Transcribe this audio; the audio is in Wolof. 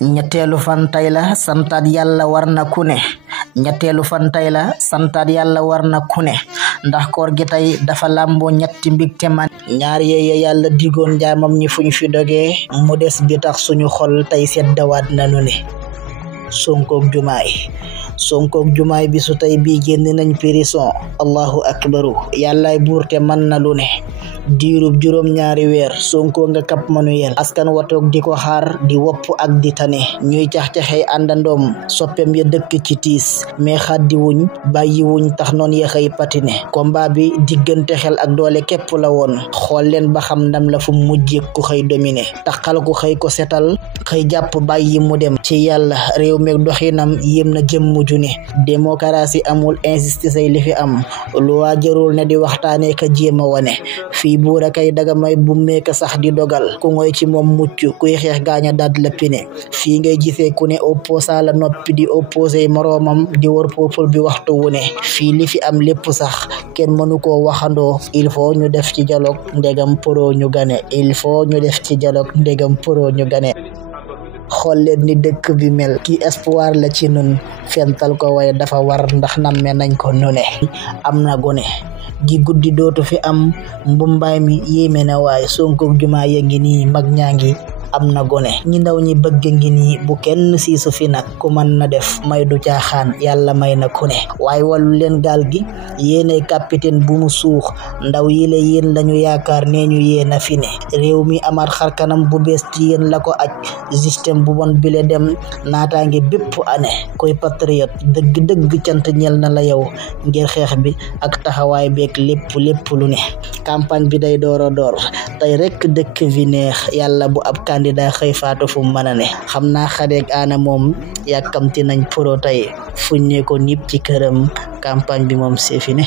ñetteelu fan tey la santaat yàlla war na ku ne ñetteelu fan tey la santaat yàlla war na ku ne ndax koor gi tey dafa làmboo ñetti mbigte man ñaar yee yàlla digoon jaamam ñi fuñ fi dogee mu des bi tax suñu xol tey seddawaat nanu ne sonkook jumaay bisu tey bii génn nañ prison allahu akbaru yàllaay buurte man na lu ne diirub juróom ñaari weer Sonko nga Cap Manuel askan watoog di ko xaar di wopp ak di tane ñuy cax-caxey àndandoom soppem ya dëkk ci tiis mais xaddi wuñ bàyyi wuñ tax noon ya xëy patine combat bi diggante xel ak doole képp la woon xool leen ba xam ndam la fu mujjee ku xëy dominer taxal ku xëy ko setal xëy jàpp bàyyi mu dem ci yàlla réew meeg doxinam yéem na jëm mujju ne démocratie amul injustice li fi am lu waa jarul ne di waxtaanee ka jéem a wane fii buura kay daga may bu meeka sax di dogal ku ngoy ci moom mucc kuy xeex gaaña daat la pine fii ngay gisee ku ne opposant la noppi di opposé moroomam di wër peuple bi waxtu wu ne fii li fi am lépp sax kenn mënu koo waxandoo il faut ñu def ci dialogue ndegam pro ñu gane xool leen ni dëkk bi mel ki espoir la ci nun fental ko waaye dafa war ndax namme nañ ko nu ne am na gone gi guddi dootu fi am mbumbaay mi yéeme na waaye Sonko jumaa ya ngi nii mag ñaa ngi am na gone ñi ndaw ñi bëgg ngi nii bu kenn siisu fi nag ku mën na def may du caaxaan yàlla may na ku ne waaye wàllu leen gaal gi yéene capitaine bu mu suux ndaw yi la yéen lañu yaakaar nee ñu yéen a fi ne réew mi amaat xarkanam bu bees ci yéen la ko aj système bu bon bile dem naataange bépp ane koy patriote dëgg cant ñel na la yow ngir xeex bi ak taxawaay beeg lépp lu ne campagne bi day door a door tey rek dëkk bi neex yàlla bu ab candidat xëy faatu fu mën a ne xam naa xadeeg aana moom yàkkamti nañ pro tey fuñ ne ko nip ci këram campagne bi moom seefi ne